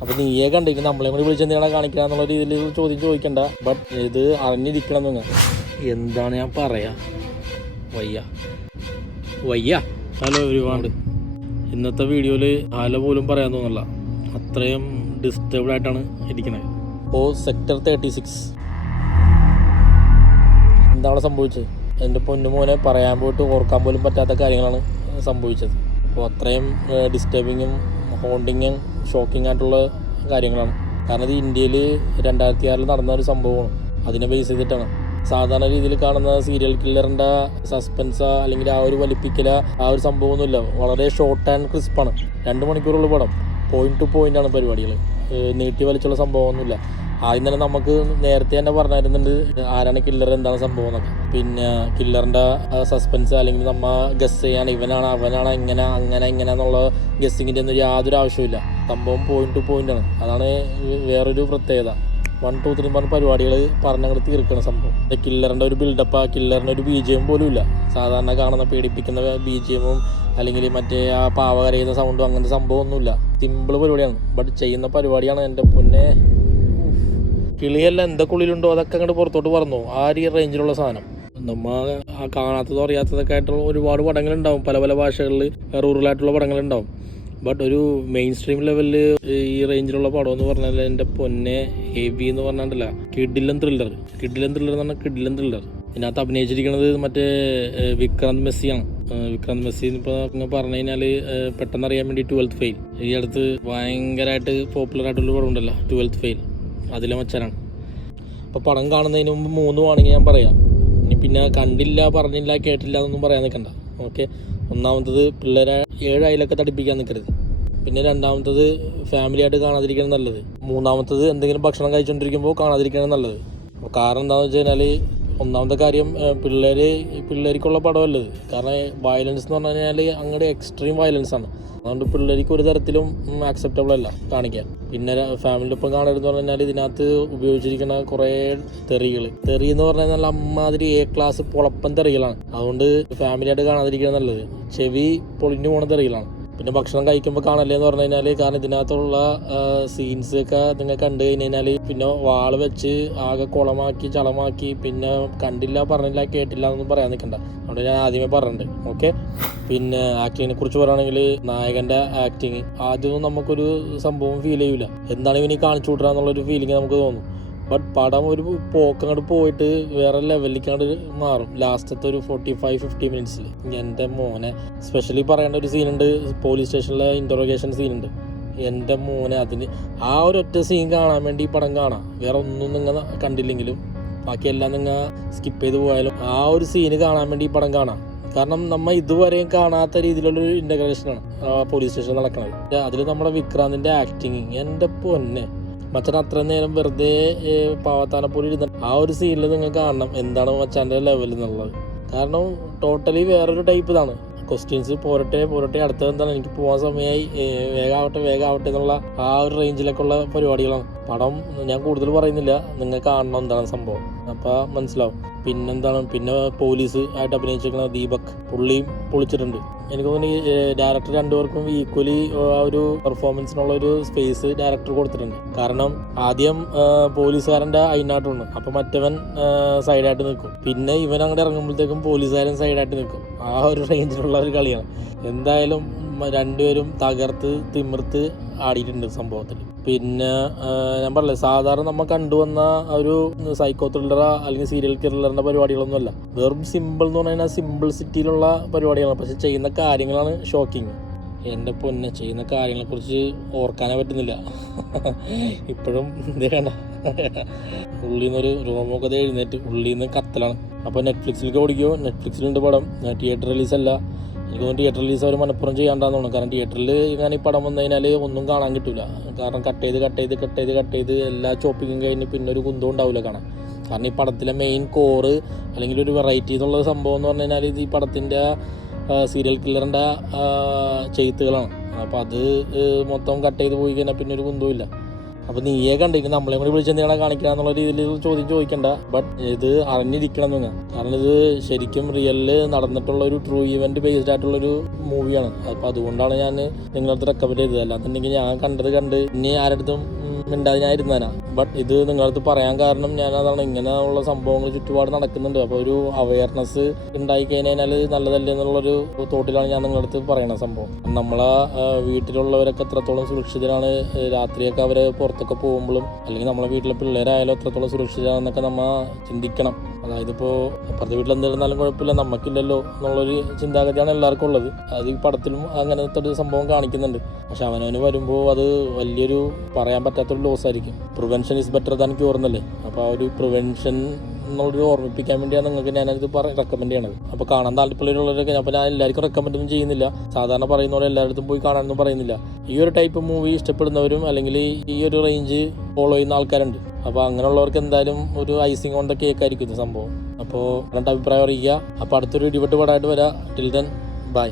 അപ്പോൾ നീയെ കണ്ടിട്ട് നമ്മളെ കൂടി വിളിച്ചെന്തിനാണ് കാണിക്കുക എന്നുള്ള രീതിയിൽ ചോദ്യം ചോദിക്കണ്ട. ബട്ട് ഇത് അറിഞ്ഞിരിക്കണം നിങ്ങൾ. എന്താണ് ഞാൻ പറയാ, വയ്യ. ഹലോ ഒരുപാട് ഇന്നത്തെ വീഡിയോയിൽ ഹലോ പോലും പറയാൻ തോന്നില്ല, അത്രയും ഡിസ്റ്റർബ്ഡ് ആയിട്ടാണ് ഇരിക്കുന്നത്. ഇപ്പോൾ സെക്ടർ 36 എന്താണ് സംഭവിച്ചത്? എൻ്റെ പൊന്നുമോനെ പറയാൻ പോയിട്ട് ഓർക്കാൻ പോലും പറ്റാത്ത കാര്യങ്ങളാണ് സംഭവിച്ചത്. അപ്പോൾ അത്രയും ഡിസ്റ്റർബിങ്ങും ഹോണ്ടിങ്ങും ഷോക്കിംഗ് ആയിട്ടുള്ള കാര്യങ്ങളാണ്. കാരണം ഇത് ഇന്ത്യയിൽ 2006 നടന്ന ഒരു സംഭവമാണ്. അതിനെ ബേസ് ചെയ്തിട്ടാണ്. സാധാരണ രീതിയിൽ കാണുന്ന സീരിയൽ കില്ലറിൻ്റെ സസ്പെൻസ് അല്ലെങ്കിൽ ആ ഒരു വലിപ്പിക്കല ആ ഒരു സംഭവമൊന്നുമില്ല. വളരെ ഷോർട്ട് ആൻഡ് ക്രിസ്പാണ്. 2 മണിക്കൂറുള്ള പടം, പോയിന്റ് ടു പോയിൻ്റാണ് പരിപാടികൾ. നീട്ടി വലിച്ചുള്ള സംഭവമൊന്നുമില്ല. ആദ്യം തന്നെ നമുക്ക് നേരത്തെ തന്നെ പറഞ്ഞിരുന്നുണ്ട് ആരാണ് കില്ലർ, എന്താണ് സംഭവം എന്നൊക്കെ. പിന്നെ കില്ലറിൻ്റെ സസ്പെൻസ് അല്ലെങ്കിൽ നമ്മൾ ഗസ് ചെയ്യാൻ ഇവനാണ് അവനാണ് അങ്ങനെ എന്നുള്ള ഗസ്സിങ്ങിൻ്റെ ഒന്നും യാതൊരു ആവശ്യമില്ല. സംഭവം പോയിന്റ് ടു പോയിൻ്റാണ്. അതാണ് വേറൊരു പ്രത്യേകത. 1, 2, 3 പറഞ്ഞ പരിപാടികൾ പറഞ്ഞങ്ങോട്ട് തീർക്കുന്ന സംഭവം. കില്ലറിൻ്റെ ഒരു ബിൽഡപ്പ്, കില്ലറിൻ്റെ ഒരു BGM പോലും ഇല്ല. സാധാരണ കാണുന്ന പേടിപ്പിക്കുന്ന BGMും അല്ലെങ്കിൽ മറ്റേ ആ പാവ കരയുന്ന സൗണ്ടും അങ്ങനത്തെ സംഭവമൊന്നുമില്ല. സിമ്പിൾ പരിപാടിയാണ്. ബട്ട് ചെയ്യുന്ന പരിപാടിയാണ് എൻ്റെ പൊന്നെ. കിളിയെല്ലാം എന്തൊക്കെ ഉള്ളിലുണ്ടോ അതൊക്കെ അങ്ങോട്ട് പുറത്തോട്ട് പറഞ്ഞു. ആ ഒരു റേഞ്ചിലുള്ള സാധനം. നമ്മൾ ആ കാണാത്തതോ അറിയാത്തതൊക്കെ ആയിട്ടുള്ള ഒരുപാട് പടങ്ങളുണ്ടാവും. പല പല ഭാഷകളിൽ റൂറലായിട്ടുള്ള പടങ്ങളുണ്ടാവും. ബട്ട് ഒരു മെയിൻ സ്ട്രീം ലെവലിൽ ഈ റേഞ്ചിലുള്ള പടം എന്ന് പറഞ്ഞാൽ എൻ്റെ പൊന്നെ ഹെവി എന്ന് പറഞ്ഞാണ്ടല്ല, കിഡിലൻ ത്രില്ലർ എന്ന് പറഞ്ഞാൽ കിഡിലൻ ത്രില്ലർ. ഇതിനകത്ത് അഭിനയിച്ചിരിക്കുന്നത് മറ്റേ വിക്രാന്ത് മെസ്സിയാണ്. വിക്രാന്ത് മെസ്സി ഇപ്പോൾ പറഞ്ഞു കഴിഞ്ഞാൽ പെട്ടെന്ന് അറിയാൻ വേണ്ടി 12th ഫെയിൽ ഈ അടുത്ത് ഭയങ്കരമായിട്ട് പോപ്പുലർ ആയിട്ടുള്ള പടം ഉണ്ടല്ലോ, 12th ഫെയിൽ, അതിലെ മച്ചാനാണ്. അപ്പോൾ പടം കാണുന്നതിന് മുമ്പ് 3 വേണമെങ്കിൽ ഞാൻ പറയാം. ഇനി പിന്നെ കണ്ടില്ല, പറഞ്ഞില്ല, കേട്ടില്ല എന്നൊന്നും പറയാൻ നിൽക്കണ്ട. ഓക്കെ, ഒന്നാമത്തത് പിള്ളേരെ 7 അയലൊക്കെ തടിപ്പിക്കാൻ നിൽക്കരുത്. പിന്നെ രണ്ടാമത്തത് ഫാമിലി ആയിട്ട് കാണാതിരിക്കണം നല്ലത്. മൂന്നാമത്തത് എന്തെങ്കിലും ഭക്ഷണം കഴിച്ചുകൊണ്ടിരിക്കുമ്പോൾ കാണാതിരിക്കണം നല്ലത്. അപ്പോൾ കാരണം എന്താണെന്ന് വെച്ച് കഴിഞ്ഞാൽ ഒന്നാമത്തെ കാര്യം പിള്ളേർക്കുള്ള പടമല്ലത്. കാരണം വയലൻസ് എന്ന് പറഞ്ഞു കഴിഞ്ഞാൽ അങ്ങോട്ട് എക്സ്ട്രീം വയലൻസ് ആണ്. അതുകൊണ്ട് പിള്ളേർക്ക് ഒരു തരത്തിലും ആക്സെപ്റ്റബിൾ അല്ല കാണിക്കാൻ. പിന്നെ ഫാമിലിയുടെ ഒപ്പം കാണരുതെന്ന് പറഞ്ഞു കഴിഞ്ഞാൽ ഇതിനകത്ത് ഉപയോഗിച്ചിരിക്കുന്ന കുറേ തെറി എന്ന് പറഞ്ഞാൽ നല്ല അമ്മാതിരി A ക്ലാസ് പൊളപ്പൻ തെറികളാണ്. അതുകൊണ്ട് ഫാമിലിയായിട്ട് കാണാതിരിക്കുന്നത് നല്ലത്. ചെവി പൊളിഞ്ഞു പോണ തെറികളാണ്. പിന്നെ ഭക്ഷണം കഴിക്കുമ്പോൾ കാണല്ലേ എന്ന് പറഞ്ഞു കഴിഞ്ഞാൽ, കാരണം ഇതിനകത്തുള്ള സീൻസ് ഒക്കെ നിങ്ങൾ കണ്ടു കഴിഞ്ഞാൽ പിന്നെ വാള് വെച്ച് ആകെ കുളമാക്കി ചളമാക്കി പിന്നെ കണ്ടില്ല, പറഞ്ഞില്ല, കേട്ടില്ല എന്നൊന്നും പറയാൻ നിൽക്കണ്ട. അതുകൊണ്ട് ഞാൻ ആദ്യമേ പറഞ്ഞിട്ടുണ്ട്. ഓക്കെ, പിന്നെ ആക്ടിങ്ങിനെ കുറിച്ച് പറയുകയാണെങ്കിൽ നായകൻ്റെ ആക്ടിങ് ആദ്യമൊന്നും നമുക്കൊരു സംഭവം ഫീൽ ചെയ്യൂല. എന്താണ് ഇവന് കാണിച്ചു വിട്ടുക എന്നുള്ളൊരു ഫീലിംഗ് നമുക്ക് തോന്നും. ബട്ട് പടം ഒരു പോക്കങ്ങോട്ട് പോയിട്ട് വേറെ ലെവലിലേക്കാണ്ട് മാറും ലാസ്റ്റത്തെ ഒരു 45-50 മിനിറ്റ്സിൽ. എൻ്റെ മോനെ സ്പെഷ്യലി പറയേണ്ട ഒരു സീനുണ്ട്, പോലീസ് സ്റ്റേഷനിലെ ഇൻറ്ററോഗേഷൻ സീനുണ്ട്. എൻ്റെ മോനെ അതിന് ആ ഒരു ഒറ്റ സീൻ കാണാൻ വേണ്ടി ഈ പടം കാണാം. വേറെ ഒന്നും നിങ്ങൾ കണ്ടില്ലെങ്കിലും ബാക്കിയെല്ലാം നിങ്ങൾ സ്കിപ്പ് ചെയ്ത് പോയാലും ആ ഒരു സീന് കാണാൻ വേണ്ടി ഈ പടം കാണാം. കാരണം നമ്മൾ ഇതുവരെയും കാണാത്ത രീതിയിലുള്ളൊരു ഇൻ്റഗ്രേഷനാണ് പോലീസ് സ്റ്റേഷനിൽ നടക്കുന്നത്. അതിൽ നമ്മുടെ വിക്രാന്തിൻ്റെ ആക്ടിങ് എൻ്റെ പൊന്നെ, മച്ചാൻ അത്ര നേരം വെറുതെ പാവത്താനെ പോലെ ഇരുന്ന ആ ഒരു സീനിൽ നിങ്ങൾ കാണണം എന്താണ് മച്ചാൻ്റെ ലെവൽ എന്നുള്ളത്. കാരണം ടോട്ടലി വേറൊരു ടൈപ്പ് ഇതാണ്. ക്വസ്റ്റ്യൻസ് പോരട്ടെ അടുത്തത് എന്താണ്, എനിക്ക് പോകാൻ സമയമായി, വേഗാവട്ടെ എന്നുള്ള ആ ഒരു റേഞ്ചിലേക്കുള്ള പരിപാടികളാണ്. പടം ഞാൻ കൂടുതൽ പറയുന്നില്ല, നിങ്ങൾ കാണണം എന്താണ് സംഭവം, അപ്പോൾ മനസ്സിലാവും. പിന്നെ പോലീസ് ആയിട്ട് അഭിനയിച്ചിരിക്കുന്ന ദീപക്, പുള്ളിയും പൊളിച്ചിട്ടുണ്ട്. എനിക്ക് തോന്നുന്നു ഡയറക്ടർ 2 പേർക്കും ഈക്വലി ആ ഒരു പെർഫോമൻസിനുള്ള ഒരു സ്പേസ് ഡയറക്ടർ കൊടുത്തിട്ടുണ്ട്. കാരണം ആദ്യം പോലീസുകാരൻ്റെ അയിനാട്ടുണ്ട്, അപ്പോൾ മറ്റവൻ സൈഡായിട്ട് നിൽക്കും. പിന്നെ ഇവൻ അങ്ങോട്ട് ഇറങ്ങുമ്പോഴത്തേക്കും പോലീസുകാരൻ സൈഡായിട്ട് നിൽക്കും. ആ ഒരു റേഞ്ചിലുള്ള ഒരു കളിയാണ്. എന്തായാലും 2 പേരും തകർത്ത് തിമിർത്ത് ആടിയിട്ടുണ്ട് സംഭവത്തിൽ. പിന്നെ ഞാൻ പറഞ്ഞില്ലേ, സാധാരണ നമ്മൾ കണ്ടുവന്ന ഒരു സൈക്കോ ത്രില്ലറ അല്ലെങ്കിൽ സീരിയൽ കില്ലറിൻ്റെ പരിപാടികളൊന്നുമല്ല. വെറും സിമ്പിൾ എന്ന് പറഞ്ഞു കഴിഞ്ഞാൽ സിമ്പിൾ സിറ്റിയിലുള്ള പരിപാടികളാണ്. പക്ഷെ ചെയ്യുന്ന കാര്യങ്ങളാണ് ഷോക്കിങ്. എൻ്റെ പൊന്നെ, ചെയ്യുന്ന കാര്യങ്ങളെക്കുറിച്ച് ഓർക്കാനേ പറ്റുന്നില്ല. ഇപ്പോഴും ഇതേ വേണ്ട, ഉള്ളിൽ നിന്നൊരു റോമൊക്കെ എഴുന്നേറ്റ് ഉള്ളിൽ നിന്ന് കത്തലാണ്. അപ്പോൾ നെറ്റ്ഫ്ലിക്സിലേക്ക് ഓടിക്കുമോ? നെറ്റ്ഫ്ലിക്സിലുണ്ട് പടം, തിയേറ്റർ റിലീസല്ല. എനിക്ക് തോന്നുന്നു തിയേറ്റർ റിലീസ് അവർ മനഃപ്പുറം ചെയ്യാണ്ടാന്ന് തോന്നുന്നു. കാരണം തിയേറ്ററിൽ ഞാൻ ഈ പടം വന്നു കഴിഞ്ഞാൽ ഒന്നും കാണാൻ കിട്ടില്ല. കാരണം കട്ട് ചെയ്ത് എല്ലാ ചോപ്പിങ്ങും കഴിഞ്ഞ് പിന്നെ ഒരു കുന്തവും ഉണ്ടാവില്ല കാണാൻ. കാരണം ഈ പടത്തിലെ മെയിൻ കോറ് അല്ലെങ്കിൽ ഒരു വെറൈറ്റി എന്നുള്ള സംഭവം എന്ന് പറഞ്ഞു കഴിഞ്ഞാൽ ഇത് ഈ പടത്തിൻ്റെ സീരിയൽ കില്ലറിൻ്റെ ചെയ്ത്തുകളാണ്. അപ്പോൾ അത് മൊത്തം കട്ട് ചെയ്ത് പോയി കഴിഞ്ഞാൽ പിന്നെ ഒരു കുന്തവും ഇല്ല. അപ്പോൾ നീയെ കണ്ടിട്ട് നമ്മളെ കൂടി വിളിച്ചെന്തിനാണ് കാണിക്കുക എന്നുള്ള രീതിയിൽ ചോദ്യം ചോദിക്കണ്ട. ബട്ട് ഇത് അറിഞ്ഞിരിക്കണം നിങ്ങൾ. കാരണം ഇത് ശരിക്കും റിയലിൽ നടന്നിട്ടുള്ള ഒരു ട്രൂ ഇവൻറ്റ് ബേസ്ഡ് ആയിട്ടുള്ളൊരു മൂവിയാണ്. അപ്പോൾ അതുകൊണ്ടാണ് ഞാൻ നിങ്ങളടുത്ത് റെക്കമെൻഡ് ചെയ്തത്. അല്ലാന്നുണ്ടെങ്കിൽ ഞാൻ കണ്ട് ഇനി ആരടുത്തും മിണ്ടാതെ ഞാൻ ഇരുന്നേനാ. ബട്ട് ഇത് നിങ്ങളടുത്ത് പറയാൻ കാരണം ഞാൻ അതാണ്, ഇങ്ങനെയുള്ള സംഭവങ്ങൾ ചുറ്റുപാട് നടക്കുന്നുണ്ട്. അപ്പോൾ ഒരു അവയർനെസ് ഉണ്ടായി കഴിഞ്ഞാൽ നല്ലതല്ലേ എന്നുള്ളൊരു തോട്ടിലാണ് ഞാൻ നിങ്ങളടുത്ത് പറയണ സംഭവം. നമ്മളെ വീട്ടിലുള്ളവരൊക്കെ എത്രത്തോളം സുരക്ഷിതരാണ്, രാത്രിയൊക്കെ അവർ പുറത്തൊക്കെ പോകുമ്പോഴും അല്ലെങ്കിൽ നമ്മളെ വീട്ടിലെ പിള്ളേരായാലും എത്രത്തോളം സുരക്ഷിതരാണെന്നൊക്കെ നമ്മൾ ചിന്തിക്കണം. അതായത് ഇപ്പോൾ അപ്പുറത്തെ വീട്ടിൽ എന്തിരുന്നാലും കുഴപ്പമില്ല, നമുക്കില്ലല്ലോ എന്നുള്ളൊരു ചിന്താഗതിയാണ് എല്ലാവർക്കും ഉള്ളത്. അത് ഈ പടത്തിലും അങ്ങനത്തെ ഒരു സംഭവം കാണിക്കുന്നുണ്ട്. പക്ഷെ അവനവന് വരുമ്പോൾ അത് വലിയൊരു പറയാൻ പറ്റാത്തൊരു ലോസ് ആയിരിക്കും. Prevention is better than cure എന്നല്ലേ. അപ്പോൾ ആ ഒരു പ്രിവെൻഷൻ എന്നുള്ളൊരു ഓർമ്മിപ്പിക്കാൻ വേണ്ടിയാണ് നിങ്ങൾക്ക് ഞാനത് റെക്കമെൻഡ് ചെയ്യണത്. അപ്പോൾ കാണാൻ താല്പര്യമുള്ളവരൊക്കെ, അപ്പോൾ ഞാൻ എല്ലാവർക്കും റെക്കമെൻഡ് ഒന്നും ചെയ്യുന്നില്ല. സാധാരണ പറയുന്ന പോലെ എല്ലായിടത്തും പോയി കാണാനൊന്നും പറയുന്നില്ല. ഈ ഒരു ടൈപ്പ് മൂവി ഇഷ്ടപ്പെടുന്നവരും അല്ലെങ്കിൽ ഈ ഒരു റേഞ്ച് ഫോളോ ചെയ്യുന്ന ആൾക്കാരുണ്ട്. അപ്പോൾ അങ്ങനെയുള്ളവർക്ക് എന്തായാലും ഒരു ഐസിങ് ഓൺ ദ കേക്ക് ആയിരിക്കും ഇത് സംഭവം. അപ്പോൾ രണ്ട് അഭിപ്രായം അറിയിക്കുക. അപ്പോൾ അടുത്തൊരു ഇടിവെട്ട് പടമായിട്ട് വരാം. Till then bye.